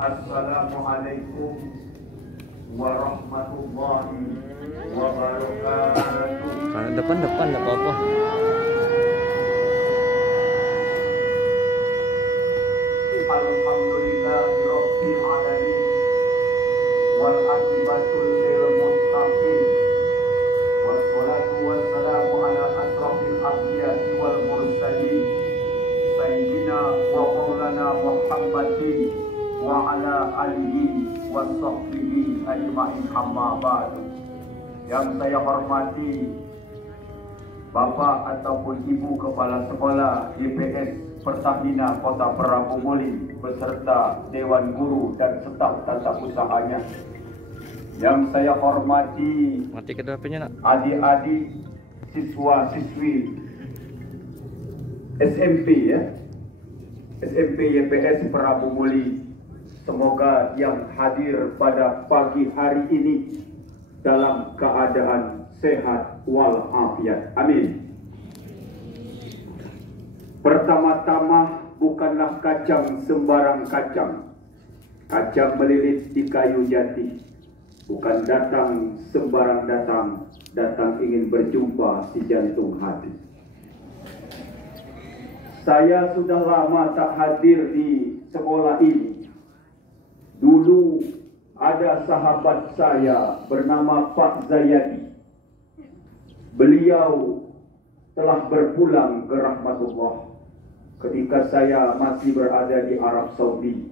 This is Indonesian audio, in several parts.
Assalamualaikum warahmatullahi wabarakatuh. Karena depan nggak apa-apa. Alhamdulillahirabbil alamin wal aqibatul lil muttaqin wassalatu wassalamu ala asrafil anbiya'i wal mursalin sayyidina wa maulana Muhammadin wa ala alihi wa sahbihi ajma'in, amma ba'du. Yang saya hormati Bapak ataupun Ibu Kepala Sekolah DPS Pertamina Kota Prabu Muli beserta Dewan Guru dan staf tata usahanya. Yang saya hormati Mati kedua HP-nya nak. adik-adik siswa-siswi SMP ya, SMP YPS Prabu Muli. Semoga yang hadir pada pagi hari ini dalam keadaan sehat walafiat. Amin. Pertama-tama, bukanlah kacang sembarang kacang. Kacang melilit di kayu jati. Bukan datang sembarang datang, datang ingin berjumpa si jantung hati. Saya sudah lama tak hadir di sekolah ini. Dulu ada sahabat saya bernama Pak Zayadi. Beliau telah berpulang ke rahmatullah ketika saya masih berada di Arab Saudi.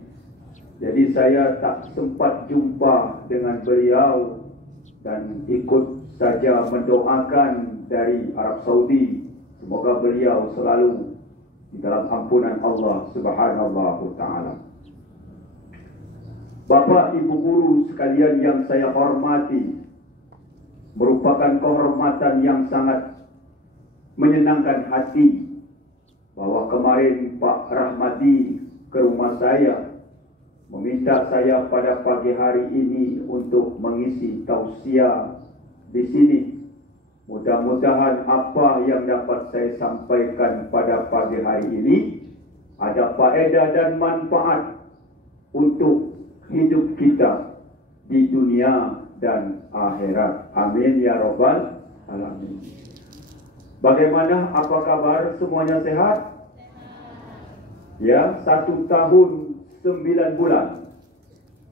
Jadi saya tak sempat jumpa dengan beliau dan ikut saja mendoakan dari Arab Saudi. Semoga beliau selalu di dalam ampunan Allah Subhanahu wa taala. Bapak, Ibu guru sekalian yang saya hormati, merupakan kehormatan yang sangat menyenangkan hati bahwa kemarin Pak Rahmadi ke rumah saya meminta saya pada pagi hari ini untuk mengisi tausiah di sini. Mudah-mudahan apa yang dapat saya sampaikan pada pagi hari ini ada faedah dan manfaat untuk hidup kita di dunia dan akhirat. Amin ya robbal alamin. Bagaimana, apa kabar? Semuanya sehat? Ya, 1 tahun 9 bulan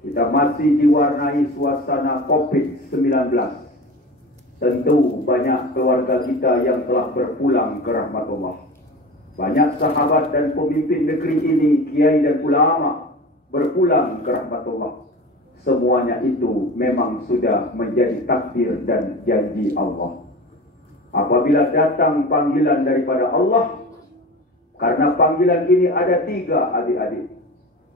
kita masih diwarnai suasana COVID-19. Tentu banyak keluarga kita yang telah berpulang ke rahmatullah. Banyak sahabat dan pemimpin negeri ini, kiai dan ulama berpulang ke rahmatullah. Semuanya itu memang sudah menjadi takdir dan janji Allah. Apabila datang panggilan daripada Allah, karena panggilan ini ada 3 adik-adik.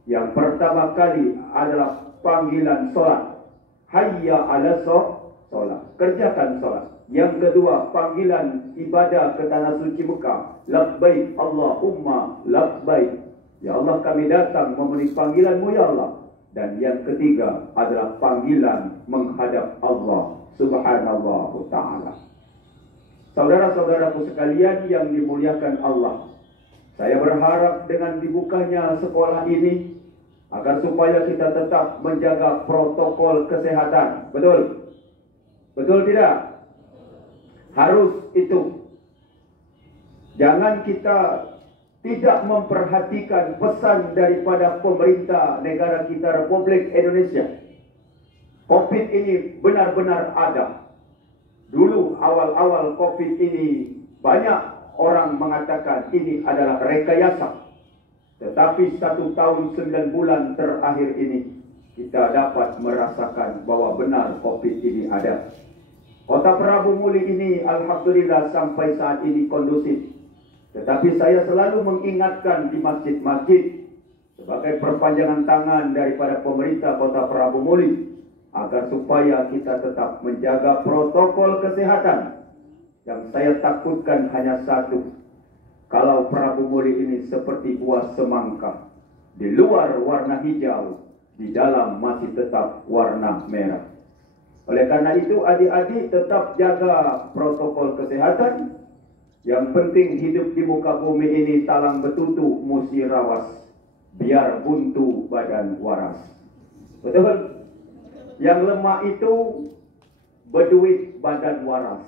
Yang pertama kali adalah panggilan sholat. Hayya ala sholat. Kerjakan sholat. Yang kedua, panggilan ibadah ke tanah suci Mekah. Labbaik Allahumma labbaik. Ya Allah, kami datang memenuhi panggilan-Mu ya Allah. Dan yang ketiga adalah panggilan menghadap Allah Subhanahu wa ta'ala. Saudara-saudaraku sekalian yang dimuliakan Allah, saya berharap dengan dibukanya sekolah ini agar supaya kita tetap menjaga protokol kesehatan. Betul? Betul tidak? Harus itu. Jangan kita tidak memperhatikan pesan daripada pemerintah negara kita Republik Indonesia. COVID ini benar-benar ada. Dulu awal-awal COVID ini banyak orang mengatakan ini adalah rekayasa. Tetapi 1 tahun 9 bulan terakhir ini kita dapat merasakan bahwa benar COVID ini ada. Kota Prabu Muli ini alhamdulillah sampai saat ini kondusif. Tetapi saya selalu mengingatkan di masjid-masjid sebagai perpanjangan tangan daripada pemerintah Kota Prabu Muli agar supaya kita tetap menjaga protokol kesehatan. Yang saya takutkan hanya satu, kalau Prabu Muli ini seperti buah semangka, di luar warna hijau, di dalam masih tetap warna merah. Oleh karena itu adik-adik tetap jaga protokol kesehatan. Yang penting hidup di muka bumi ini talang betutu musi rawas. biar buntu badan waras. Betul? Yang lemah itu berduit badan waras.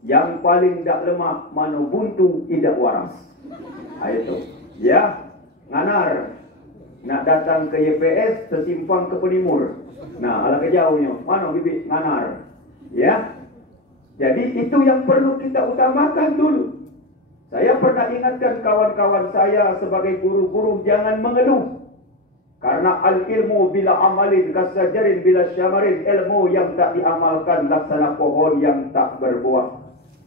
Yang paling tidak lemah mano buntu tidak waras. Itu. Ya, nganar. Nak datang ke YPS sesimpang ke Penimur. Nah, ala kejauhnya, mano bibit nganar. Ya. Jadi itu yang perlu kita utamakan dulu. Saya pernah ingatkan kawan-kawan saya sebagai guru-guru jangan mengeluh. Karena al-ilmu bila amalin kasajarin bila syamarin, ilmu yang tak diamalkan laksana pohon yang tak berbuah.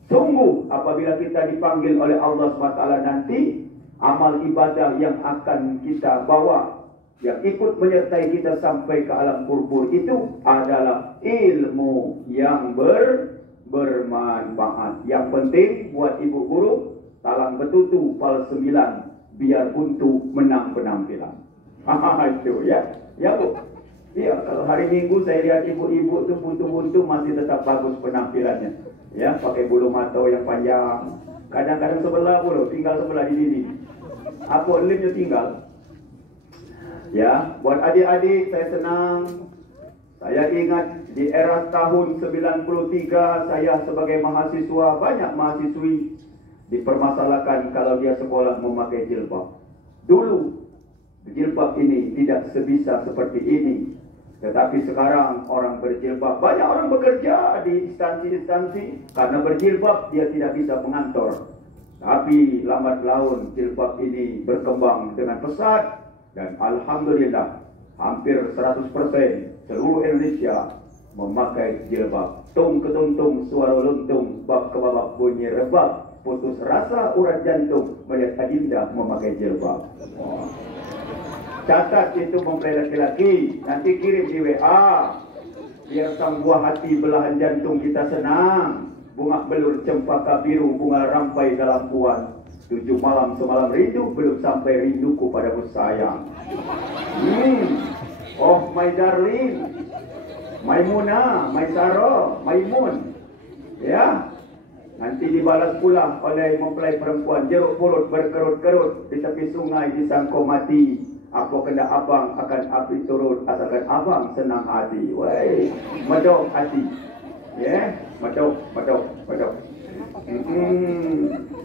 Sungguh apabila kita dipanggil oleh Allah SWT nanti, amal ibadah yang akan kita bawa, yang ikut menyertai kita sampai ke alam kubur itu adalah ilmu yang bermanfaat. Yang penting buat ibu guru, talang betutu pal 9 biar buntu menang penampilan. Itu ya. Ya Bu. Iya, kalau hari Minggu saya lihat ibu-ibu tuh buntu-buntu masih tetap bagus penampilannya. Ya, pakai bulu mata yang panjang. Kadang-kadang sebelah bulu, tinggal sebelah di sini. Aku limnya tinggal. Ya, buat adik-adik saya senang. Saya ingat di era tahun 93 saya sebagai mahasiswa, banyak mahasiswi dipermasalahkan kalau dia sekolah memakai jilbab. Dulu jilbab ini tidak sebisa seperti ini. Tetapi sekarang orang berjilbab, banyak orang bekerja di instansi-instansi karena berjilbab dia tidak bisa mengantor. Tapi lambat laun jilbab ini berkembang dengan pesat dan alhamdulillah hampir 100% seluruh Indonesia memakai jilbab. Tung ketuntung suara luntung, bab kebabak bunyi rebab, putus rasa urat jantung melihat adinda memakai jilbab. Catat itu mempelai laki-laki, nanti kirim di WA biar sang buah hati belahan jantung kita senang. Bunga belur cempaka biru, bunga rampai dalam puan. 7 malam semalam rindu, belum sampai rinduku padamu sayang. Oh my darling, Maimuna, Maisaro, Maimun. Ya, nanti dibalas pula oleh mempelai perempuan. Jeruk purut berkerut-kerut di tepi sungai disangkau mati. Apa kena abang akan api turun, asalkan abang senang hati. Woi, medok hati. Ya, medok.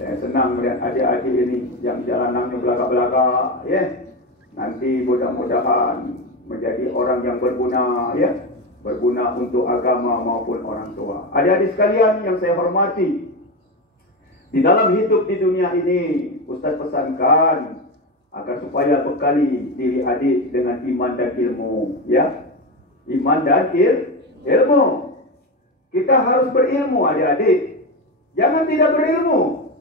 Saya senang melihat adik-adik ini yang jalanannya belagak-belagak. Ya, nanti mudah-mudahan menjadi orang yang berguna. Ya, berguna untuk agama maupun orang tua. Adik-adik sekalian yang saya hormati, di dalam hidup di dunia ini, Ustaz pesankan agar supaya bekali diri adik dengan iman dan ilmu, ya. Iman dan ilmu. Kita harus berilmu adik-adik. Jangan tidak berilmu.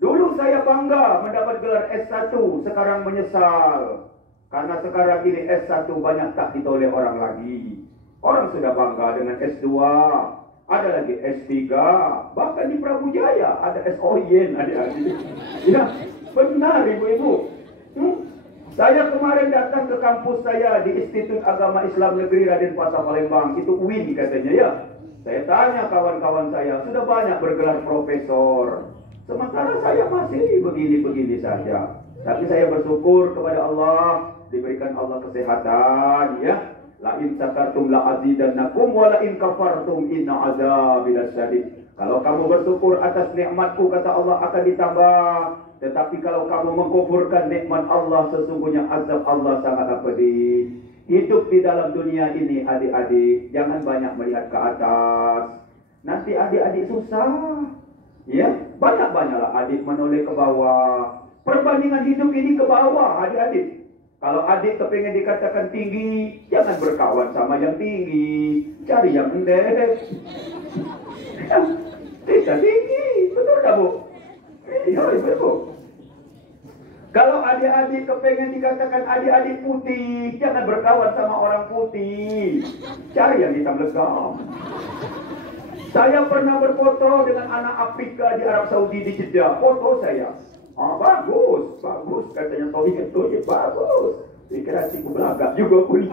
Dulu saya bangga mendapat gelar S1, sekarang menyesal. Karena sekarang ini S1 banyak tak ditoleh orang lagi. Orang sudah bangga dengan S2, ada lagi S3, bahkan di Prabu Jaya ada SOY adik-adik. Ya, benar ibu-ibu. Saya kemarin datang ke kampus saya di Institut Agama Islam Negeri Raden Patah Palembang. Itu UIN katanya ya. Saya tanya kawan-kawan saya, sudah banyak bergelar profesor. Sementara saya masih begini-begini saja. Tapi saya bersyukur kepada Allah, diberikan Allah kesehatan ya. La in syakartum la azidannakum wa la in kafartum inna azabi lasyadid. Kalau kamu bersyukur atas nikmatku, kata Allah, akan ditambah. Tetapi kalau kamu mengkufurkan nikmat Allah, sesungguhnya azab Allah sangat pedih. Hidup di dalam dunia ini adik-adik, jangan banyak melihat ke atas. Nanti adik-adik susah. Ya, banyak-banyaklah adik menoleh ke bawah. Perbandingan hidup ini ke bawah adik-adik. Kalau adik kepingin dikatakan tinggi, jangan berkawan sama yang tinggi. Cari yang pendek. Tidak tinggi, betul tak Bu? Iya, betul. Kalau adik-adik kepengen dikatakan adik-adik putih, jangan berkawan sama orang putih. Cari yang hitam legam. Saya pernah berfoto dengan anak Afrika di Arab Saudi di Jeddah. Foto saya. Bagus, katanya Tauhid itu ya bagus. Dikira cipu belagak juga pun.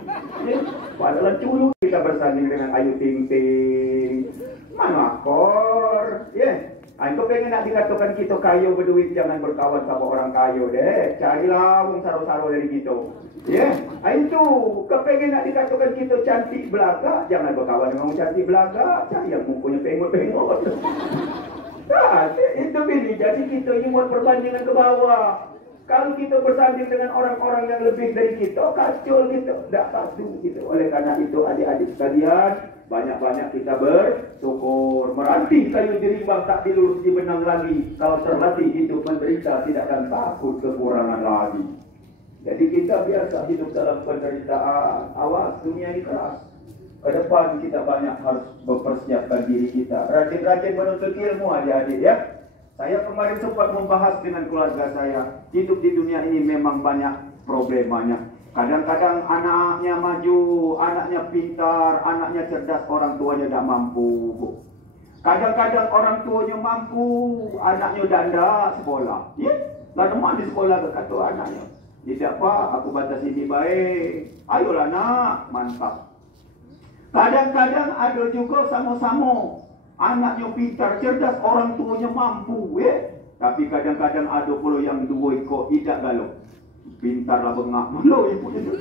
Padahal culuk kita bersanding dengan Ayu Ting Ting, Manakor, ya. Kau pengen nak dikatakan kita kaya berduit, jangan berkawan sama orang kaya deh. Carilah orang saru-saru dari kita. Ya, itu. Kau pengen nak dikatakan kita cantik belaka, jangan berkawan dengan orang cantik belaka. Cari yang mukanya pengok-pengok. Nah, itu ini. Jadi kita ini buat perbandingan ke bawah. Kalau kita bersanding dengan orang-orang yang lebih dari kita, kacau kita. Tak padu kita. Oleh karena itu, adik-adik sekalian, banyak-banyak kita bersyukur. Meranting kayu dirimbang tak dilurus dibenang lagi. Kalau terlatih hidup menderita, tidak akan takut kekurangan lagi. Jadi kita biasa hidup dalam penderitaan. Awas, dunia ini keras. Ke depan kita banyak harus mempersiapkan diri kita. Rajin-rajin menuntut ilmu adik-adik ya. Saya kemarin sempat membahas dengan keluarga saya. Hidup di dunia ini memang banyak problemanya. Kadang-kadang anaknya maju, anaknya pintar, anaknya cerdas, orang tuanya tidak mampu. Kadang-kadang orang tuanya mampu, anaknya danda sekolah. Ya, lalu mana di sekolah kata anaknya. Tidak pak, aku batas ini baik. Ayolah nak, mantap. Kadang-kadang ada juga sama-sama. Anaknya pintar, cerdas, orang tuanya mampu. Tapi kadang-kadang ada pula yang dua ikut tidak galau. Pintarlah bengak pula ibu itu.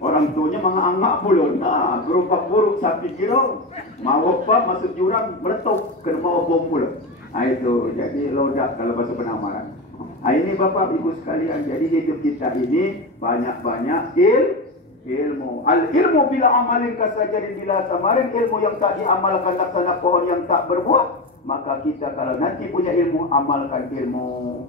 Orang tuanya mengangak pula. Nah, gerobak buruk sapi kira. Mau apa masuk jurang, meletup. Kena bawa bom pula. Nah itu, jadi lodak kalau bahasa penamaran. Nah ini bapak ibu sekalian. Jadi hidup kita ini banyak-banyak ilmu. Al-ilmu bila amalin kasajarin bila samarin. Ilmu yang tak diamalkan laksana pohon yang tak berbuah. Maka kita kalau nanti punya ilmu, amalkan ilmu.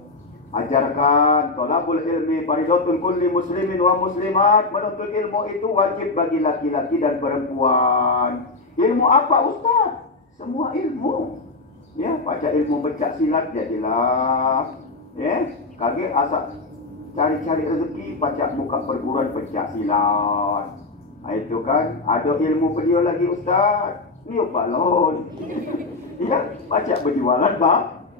Ajarkan tolabul ilmi faridatun kulli muslimin wa muslimat. Menuntut ilmu itu wajib bagi laki-laki dan perempuan. Ilmu apa ustaz? Semua ilmu. Ya, baca ilmu pencak silat jadilah. Ya, kaget asal cari-cari rezeki, baca buka perguruan pencak silat. Nah, itu kan ada ilmu beliau lagi ustaz. Niup balon. Ya, baca berjualan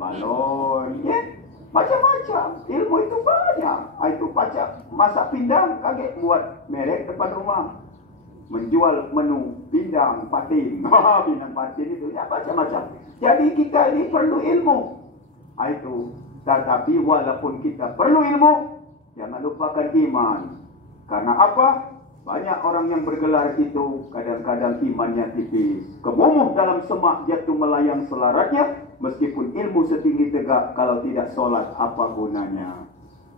balon. Ya, macam-macam. Ilmu itu banyak. Itu baca masak pindang, kaget buat merek depan rumah. Menjual menu pindang patin. Pindang patin itu ya macam-macam. Jadi kita ini perlu ilmu. Itu. Tetapi walaupun kita perlu ilmu, jangan lupakan iman. Karena apa? Banyak orang yang bergelar itu kadang-kadang imannya tipis. Kemumuh dalam semak jatuh melayang selaratnya. Meskipun ilmu setinggi tegak, kalau tidak sholat apa gunanya?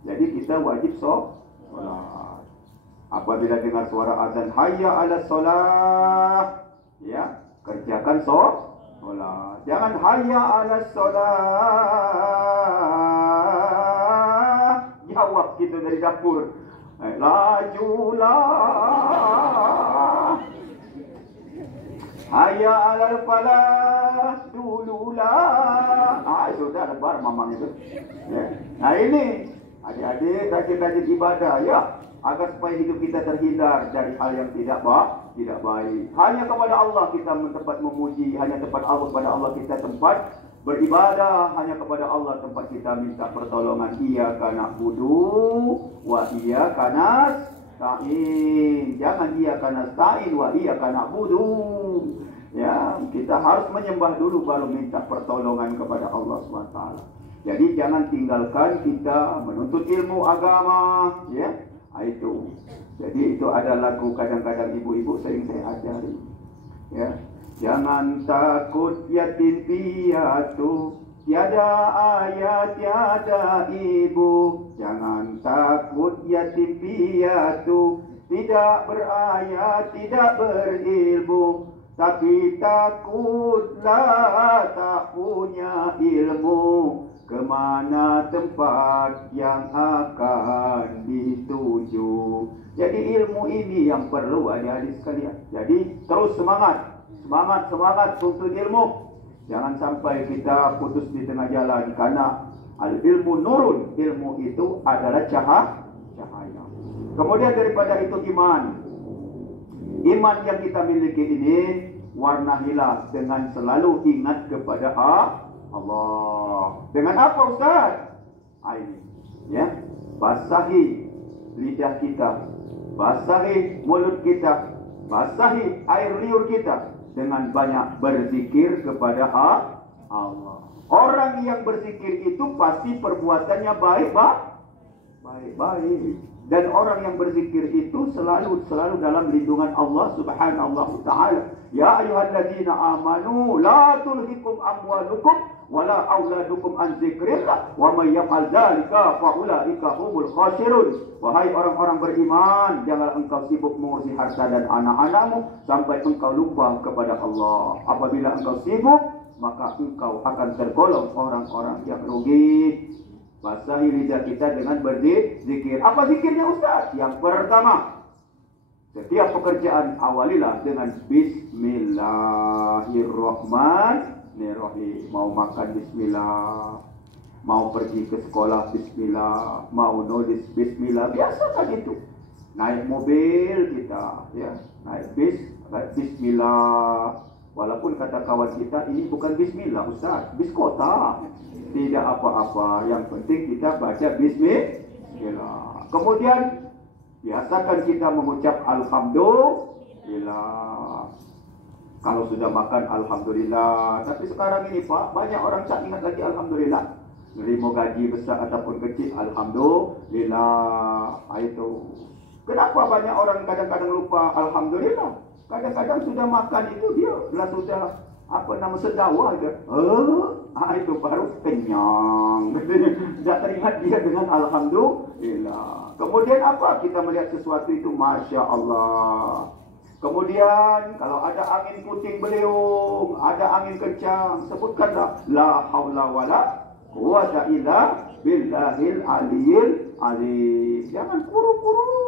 Jadi kita wajib sholat. Apabila dengar suara azan hayya ala sholat, ya kerjakan sholat. Jangan hayya ala sholat, jawab kita dari dapur. Lajulah hayya alal falah dululah. Sudah lebar mamang itu ya. Nah ini adik-adik rajin-rajin ibadah ya, agar supaya hidup kita terhindar dari hal yang tidak baik. Hanya kepada Allah kita tempat memuji, hanya tempat Allah kepada Allah kita tempat beribadah, hanya kepada Allah tempat kita minta pertolongan. Iyyaka na'budu wa iyyaka nasta'in. Jangan iyyaka nasta'in wa iyyaka na'budu. Ya, kita harus menyembah dulu baru minta pertolongan kepada Allah SWT. Jadi jangan tinggalkan kita menuntut ilmu agama, ya. Itu. Jadi itu ada lagu kadang-kadang ibu-ibu sering saya ajari. Ya. Jangan takut yatim piatu, tiada ayah tiada ibu. Jangan takut yatim piatu, tidak berayah tidak berilmu. Tapi takutlah tak punya ilmu, kemana tempat yang akan dituju. Jadi ilmu ini yang perlu adik-adik sekalian. Jadi terus semangat untuk ilmu. Jangan sampai kita putus di tengah jalan. Karena al-ilmu nurun, ilmu itu adalah cahaya. Kemudian daripada itu iman. Iman yang kita miliki ini warna hilas dengan selalu ingat kepada Allah. Dengan apa Ustaz? Ini ya, basahi lidah kita, basahi mulut kita, basahi air liur kita dengan banyak berzikir kepada Allah. Orang yang berzikir itu pasti perbuatannya baik, baik. Dan orang yang berzikir itu selalu dalam lindungan Allah Subhanahu wa taala. Ya ayyuhalladzina amanu la tulhikum amwalukum wala auladukum an dzikrillah wa may yaf'al dzalika fa ulaika humul khasirun. Wahai orang-orang beriman, janganlah engkau sibuk mengurusi harta dan anak-anakmu sampai engkau lupa kepada Allah. Apabila engkau sibuk, maka engkau akan tergolong orang-orang yang rugi. Basahi lidah kita dengan berzikir. Apa zikirnya Ustaz? Yang pertama, setiap pekerjaan awalilah dengan Bismillahirrahmanirrahim. Mau makan Bismillah, mau pergi ke sekolah Bismillah, mau nulis Bismillah. Biasakan itu. Naik mobil kita, ya, naik Bismillah. Walaupun kata kawan kita, ini bukan Bismillah Ustaz, bis kota. Tidak apa-apa, yang penting kita baca Bismillah. Kemudian biasakan kita mengucap Alhamdulillah. Kalau sudah makan Alhamdulillah. Tapi sekarang ini Pak, banyak orang tak ingat lagi Alhamdulillah. Nerima gaji besar ataupun kecil, Alhamdulillah. Itu kenapa banyak orang kadang-kadang lupa Alhamdulillah? Kadang-kadang sudah makan itu dia sudah sedawa aja. Itu baru kenyang. Tidak teringat dia dengan Alhamdulillah. Kemudian apa? Kita melihat sesuatu itu Masya Allah. Kemudian kalau ada angin puting beliung, ada angin kencang, sebutkanlah la haula wala quwwata illa billahil aliyil alim. Jangan kuru-kuru.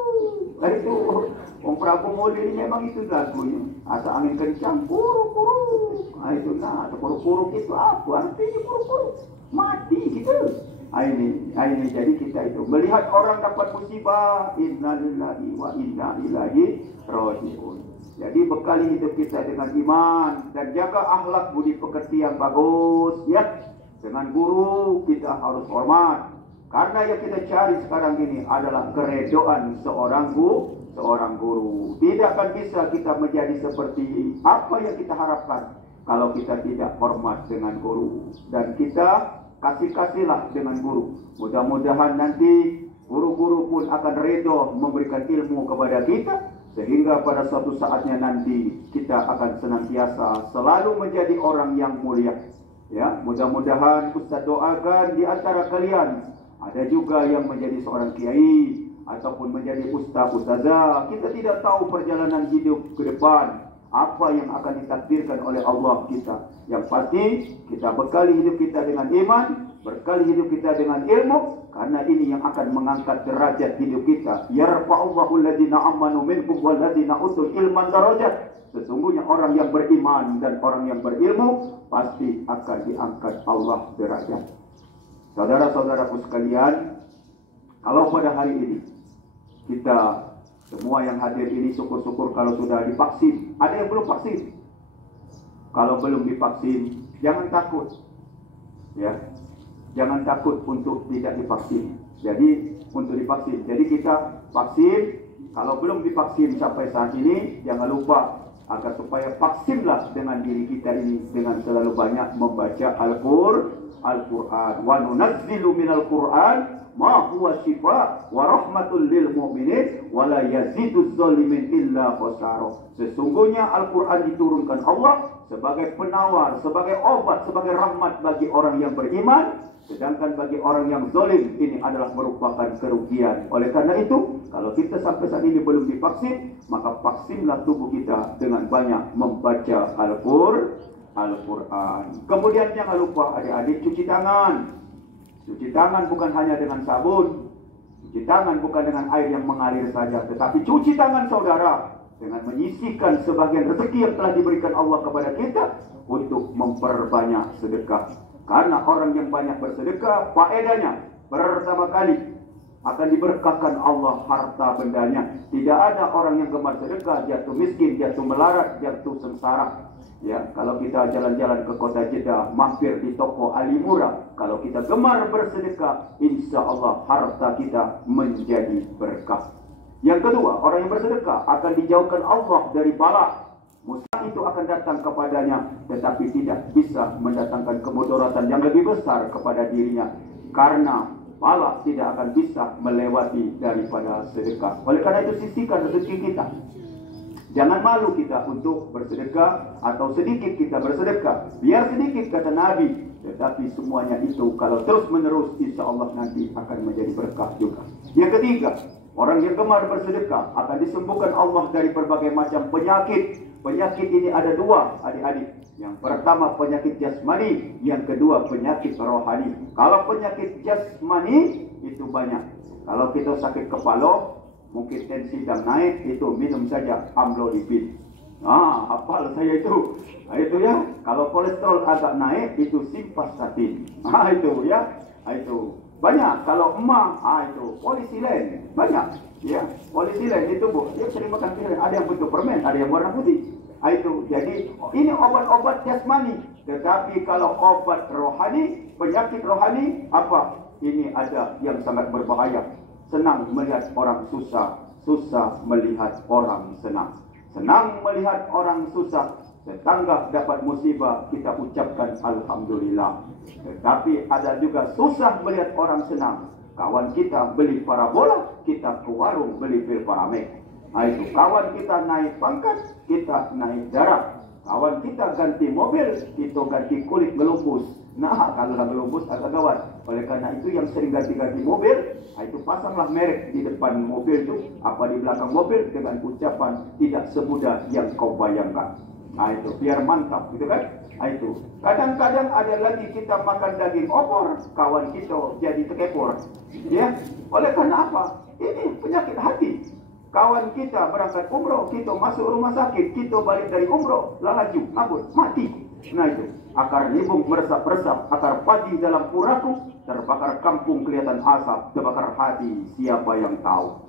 Itu Om Prabu Muli ini memang itu lagunya. Asa angin kencang, kuru-kuru. Itu kuru-kuru itu apa? Artinya kuru-kuru. Mati gitu. Ini jadi kita itu melihat orang dapat musibah, innalillahi wa inna ilaihi raji'un. Jadi bekali hidup kita dengan iman dan jaga akhlak budi pekerti yang bagus, ya. Dengan guru kita harus hormat. Karena yang kita cari sekarang ini adalah keredoan seorang guru. Tidak akan bisa kita menjadi seperti apa yang kita harapkan kalau kita tidak hormat dengan guru. Dan kita kasih-kasihlah dengan guru. Mudah-mudahan nanti guru-guru pun akan redo memberikan ilmu kepada kita. Sehingga pada suatu saatnya nanti kita akan senantiasa selalu menjadi orang yang mulia. Ya, mudah-mudahan Ustaz doakan di antara kalian ada juga yang menjadi seorang kiai ataupun menjadi ustazah. Kita tidak tahu perjalanan hidup ke depan apa yang akan ditakdirkan oleh Allah kita. Yang pasti kita bekali hidup kita dengan iman, bekali hidup kita dengan ilmu, karena ini yang akan mengangkat derajat hidup kita. Yarfa'ullahu alladziina amanu minkum walladziina utul ilman darajat. Sesungguhnya orang yang beriman dan orang yang berilmu pasti akan diangkat Allah derajat. Saudara-saudaraku sekalian, kalau pada hari ini kita semua yang hadir ini syukur-syukur kalau sudah divaksin. Ada yang belum vaksin? Kalau belum divaksin, jangan takut. Ya. Jangan takut untuk tidak divaksin. Jadi untuk divaksin. Jadi kita vaksin. Kalau belum divaksin sampai saat ini, jangan lupa agar supaya vaksinlah dengan diri kita ini dengan selalu banyak membaca Al-Qur'an. Wa nunazzilu minal Qur'an ma huwa shifa wa rahmatul lil mu'minin wa la yaziduz zalimin illa khasara. Sesungguhnya Al-Qur'an diturunkan Allah sebagai penawar, sebagai obat, sebagai rahmat bagi orang yang beriman. Sedangkan bagi orang yang zalim ini adalah merupakan kerugian. Oleh karena itu, kalau kita sampai saat ini belum divaksin, maka vaksinlah tubuh kita dengan banyak membaca Al-Quran. Kemudian jangan lupa adik-adik cuci tangan. Cuci tangan bukan hanya dengan sabun. Cuci tangan bukan dengan air yang mengalir saja. Tetapi cuci tangan saudara dengan menyisihkan sebagian rezeki yang telah diberikan Allah kepada kita untuk memperbanyak sedekah. Karena orang yang banyak bersedekah, faedahnya pertama kali akan diberkahkan Allah harta bendanya. Tidak ada orang yang gemar sedekah jatuh miskin, jatuh melarat, jatuh sengsara. Ya, kalau kita jalan-jalan ke kota Jeddah, mampir di toko Alimura, kalau kita gemar bersedekah, insya Allah harta kita menjadi berkah. Yang kedua, orang yang bersedekah akan dijauhkan Allah dari bala. musibah itu akan datang kepadanya, tetapi tidak bisa mendatangkan kemudaratan yang lebih besar kepada dirinya, karena pahala tidak akan bisa melewati daripada sedekah. Oleh karena itu, sisihkan rezeki kita. Jangan malu kita untuk bersedekah, atau sedikit kita bersedekah. Biar sedikit, kata Nabi, tetapi semuanya itu kalau terus menerus, insya Allah nanti akan menjadi berkah juga. Yang ketiga, orang yang gemar bersedekah akan disembuhkan Allah dari berbagai macam penyakit. Penyakit ini ada dua, adik-adik. Yang pertama penyakit jasmani, yang kedua penyakit rohani. Kalau penyakit jasmani itu banyak. Kalau kita sakit kepala, mungkin tensi sedang naik, itu minum saja amlodipin. Hafal saya itu. Itu ya. Kalau kolesterol agak naik, itu simvastatin. Itu ya. Itu banyak. Kalau emah, itu polisilen. Banyak. Ya, polisilen itu Bu. Dia sering makan piring. Ada yang bentuk permen, ada yang warna putih. Itu. Jadi ini obat-obat jasmani. Tetapi kalau obat rohani, penyakit rohani apa? Ini ada yang sangat berbahaya. Senang melihat orang susah, susah melihat orang senang. Senang melihat orang susah, tetangga dapat musibah, kita ucapkan Alhamdulillah. Tetapi ada juga susah melihat orang senang. Kawan kita beli parabola, kita ke warung beli pil paramek. Itu kawan kita naik pangkat, kita naik darah. Kawan kita ganti mobil, kita ganti kulit ngelumpus. Nah, kalau ngelumpus agak gawat. Oleh karena itu yang sering ganti-ganti mobil, itu pasanglah merek di depan mobil itu, apa di belakang mobil, dengan ucapan tidak semudah yang kau bayangkan. Itu biar mantap, gitu kan? Itu. Kadang-kadang ada lagi kita makan daging opor, kawan kita jadi tekepor. Ya, oleh karena apa? Ini penyakit hati. Kawan kita berangkat umroh, kita masuk rumah sakit, kita balik dari umroh, lalaju, ngabut, mati. Nah itu, akar nibung meresap-resap, akar padi dalam puraku, terbakar kampung kelihatan asap, terbakar hati, siapa yang tahu.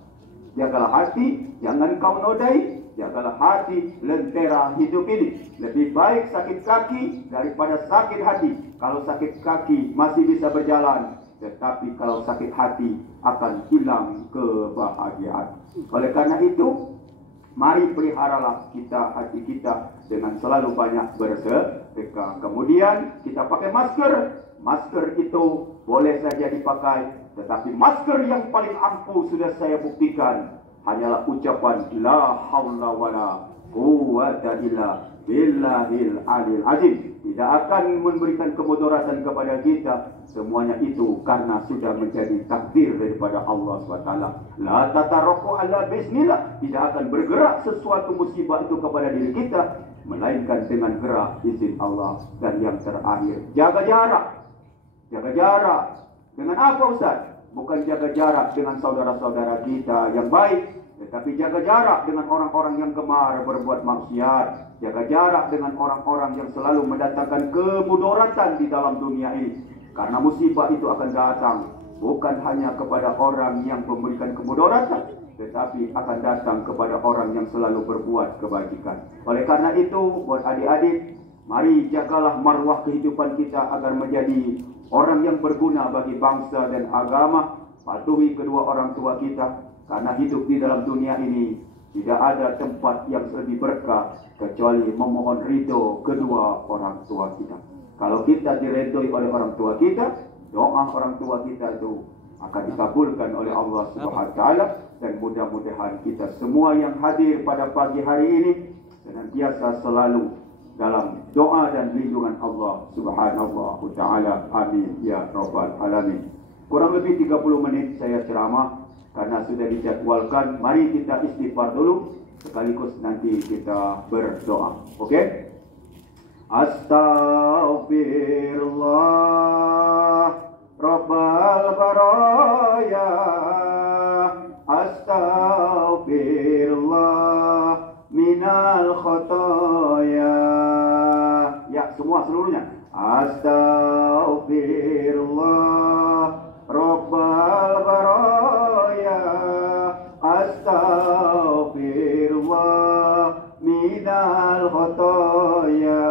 Jagalah hati, jangan kau nodai, jagalah hati, lentera hidup ini. Lebih baik sakit kaki daripada sakit hati. Kalau sakit kaki masih bisa berjalan, tetapi kalau sakit hati akan hilang kebahagiaan. Oleh karena itu, mari peliharalah kita hati kita dengan selalu banyak bersedekah. Kemudian kita pakai masker. Masker itu boleh saja dipakai, tetapi masker yang paling ampuh sudah saya buktikan hanyalah ucapan la haula wala quwwata illa billahil alil azim. Tidak akan memberikan kemudaratan kepada kita. Semuanya itu karena sudah menjadi takdir daripada Allah SWT. La tataroko ala bismillah. Tidak akan bergerak sesuatu musibah itu kepada diri kita, melainkan dengan gerak izin Allah. Dan yang terakhir, jaga jarak. Jaga jarak. Dengan apa Ustaz? Bukan jaga jarak dengan saudara-saudara kita yang baik, tetapi jaga jarak dengan orang-orang yang gemar berbuat maksiat. Jaga jarak dengan orang-orang yang selalu mendatangkan kemudaratan di dalam dunia ini. Karena musibah itu akan datang bukan hanya kepada orang yang memberikan kemudaratan, tetapi akan datang kepada orang yang selalu berbuat kebajikan. Oleh karena itu, buat adik-adik, mari jagalah marwah kehidupan kita agar menjadi orang yang berguna bagi bangsa dan agama. Patuhi kedua orang tua kita, karena hidup di dalam dunia ini tidak ada tempat yang lebih berkah kecuali memohon ridho kedua orang tua kita. Kalau kita diredoi oleh orang tua kita, doa orang tua kita itu akan dikabulkan oleh Allah Subhanahu wa taala. Dan mudah-mudahan kita semua yang hadir pada pagi hari ini senantiasa selalu dalam doa dan lindungan Allah Subhanahu wa taala. Amin ya rabbal alamin. Kurang lebih 30 menit saya ceramah karena sudah dijadwalkan. Mari kita istighfar dulu sekaligus nanti kita berdoa. Oke? Astaghfirullah Rabbal baraya. Astaghfirullah minal khotoya. Ya, semua seluruhnya. Astaghfirullah Rabbal baraya. Astaghfirullah minal khotoya.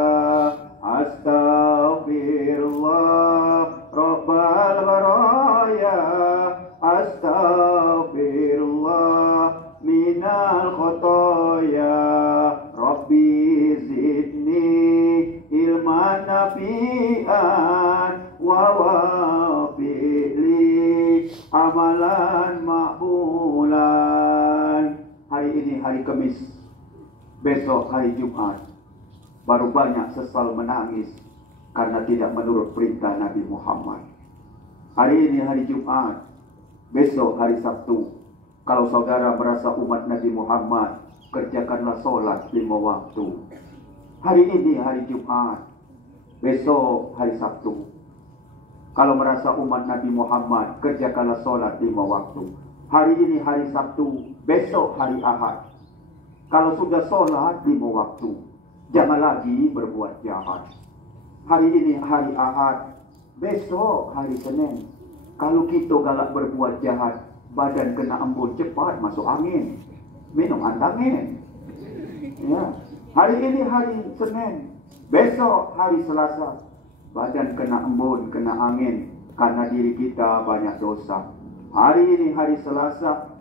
Astaghfirullah Rabbal baraya. Astaghfirullah minal khotoya. Rabbi nafi'an wa wafi'li amalan makbulan. Hari ini hari Kamis, besok hari Jumat. Baru banyak sesal menangis karena tidak menurut perintah Nabi Muhammad. Hari ini hari Jumat, besok hari Sabtu. Kalau saudara merasa umat Nabi Muhammad, kerjakanlah solat 5 waktu. Hari ini hari Jumat, besok hari Sabtu. Kalau merasa umat Nabi Muhammad, kerjakanlah solat 5 waktu. Hari ini hari Sabtu, besok hari Ahad. Kalau sudah solat 5 waktu, jangan lagi berbuat jahat. Hari ini hari Ahad, besok hari Senin. Kalau kita galak berbuat jahat, badan kena embun cepat masuk angin. Minum antangin. Ya. Hari ini hari Senin, besok hari Selasa. Badan kena embun, kena angin karena diri kita banyak dosa. Hari ini hari Selasa,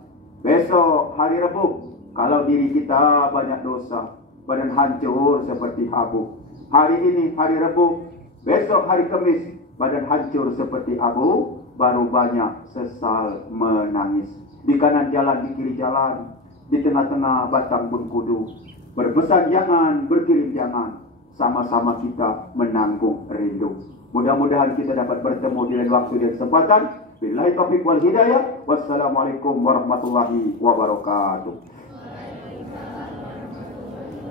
besok hari Rabu. Kalau diri kita banyak dosa, badan hancur seperti abu. Hari ini hari Rabu, besok hari Kamis, badan hancur seperti abu. Baru banyak sesal menangis. Di kanan jalan, di kiri jalan, di tengah-tengah batang bengkudu. Berpesan jangan, berkirim jangan. Sama-sama kita menanggung rindu. Mudah-mudahan kita dapat bertemu di lain waktu dan kesempatan. Billahi taufiq wal hidayah. Wassalamualaikum warahmatullahi wabarakatuh.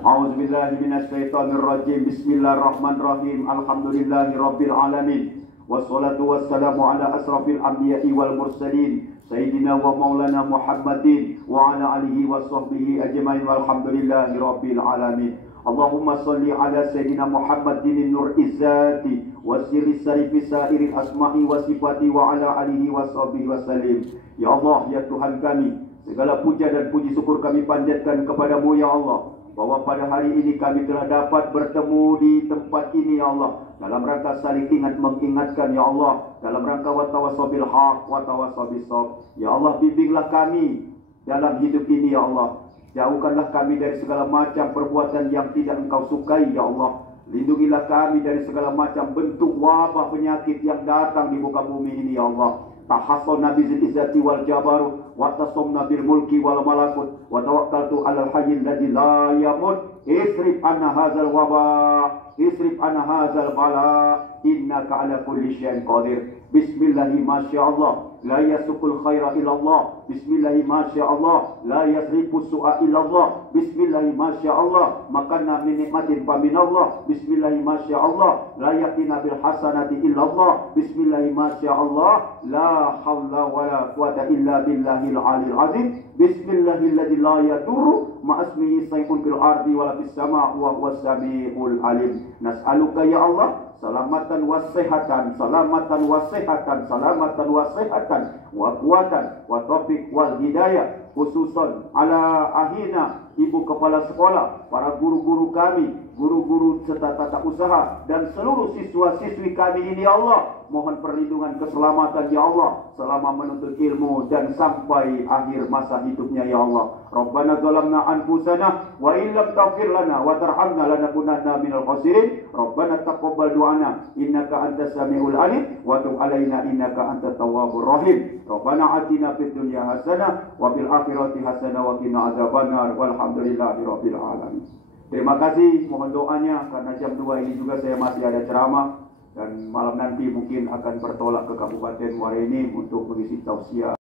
A'udzubillahi minasyaitonirrajim. Bismillahirrahmanirrahim. Alhamdulillahi rabbil alamin. Wassalatu wassalamu ala asrafil anbiya'i wal mursalin Sayyidina wa maulana Muhammadin wa ala alihi wa sahbihi ajma'in walhamdulillahi rabbil alamin. Allahumma salli ala Sayyidina Muhammadin nur izzati wa sirri sarifi sairil asma'i wa sifati wa ala alihi wa sahbihi wa salim. Ya Allah, ya Tuhan kami, segala puja dan puji syukur kami panjatkan kepadamu ya Allah, bahwa pada hari ini kami telah dapat bertemu di tempat ini ya Allah, dalam rangka saling ingat mengingatkan ya Allah, dalam rangka watawasabil haq watawasabil sob. Ya Allah, bimbinglah kami dalam hidup ini ya Allah. Jauhkanlah kami dari segala macam perbuatan yang tidak Engkau sukai ya Allah. Lindungilah kami dari segala macam bentuk wabah penyakit yang datang di muka bumi ini ya Allah. Tahassana bizil izzati wal jabarut wa tasomna bil mulki wal malakut wa tawakkaltu alal hayyil ladzi la yamut. Isrif anna hadzal waba, isrif anna hadzal bala, innaka ala kulli syai'in qadir. Bismillahi masyaallah, la yasukul khaira illallah. Bismillahi masyaallah, la yasrifu su'a illallah. Bismillahi masyaallah, makanna min nikmatin fa minallah. Bismillahi masyaallah, la yatina bil hasanati illallah. Bismillahi masyaallah, la haula wala quwata illa billahil aliyil azim. Bismillahilladzi la yadurru ma'asmihi shay'un fil ardi wala fis sama' wa huwas samiul alim. Nas'aluka ya Allah salamatan wasihatan, salamatan wasihatan, salamatan wasihatan, wa quwatan wa taufiq wal hidayah, khususan ala ahina, ibu kepala sekolah, para guru-guru kami, guru-guru serta tata usaha, dan seluruh siswa-siswi kami ini ya Allah. Mohon perlindungan keselamatan ya Allah selama menuntut ilmu dan sampai akhir masa hidupnya ya Allah. Rabbana zalamna anfusana wa illam taghfir lana wa tarhamna lanakunanna minal khasirin. Rabbana taqabbal du'ana innaka antas samiul alim wa tub alaina innaka antat tawwabur rahim. Rabbana atina fid dunya hasanah wa fil akhirati hasanah wa qina adzabannar walhamdulillahi rabbil alamin. Terima kasih, mohon doanya karena jam 2 ini juga saya masih ada ceramah. Dan malam nanti mungkin akan bertolak ke Kabupaten Muara Enim untuk mengisi tausiah.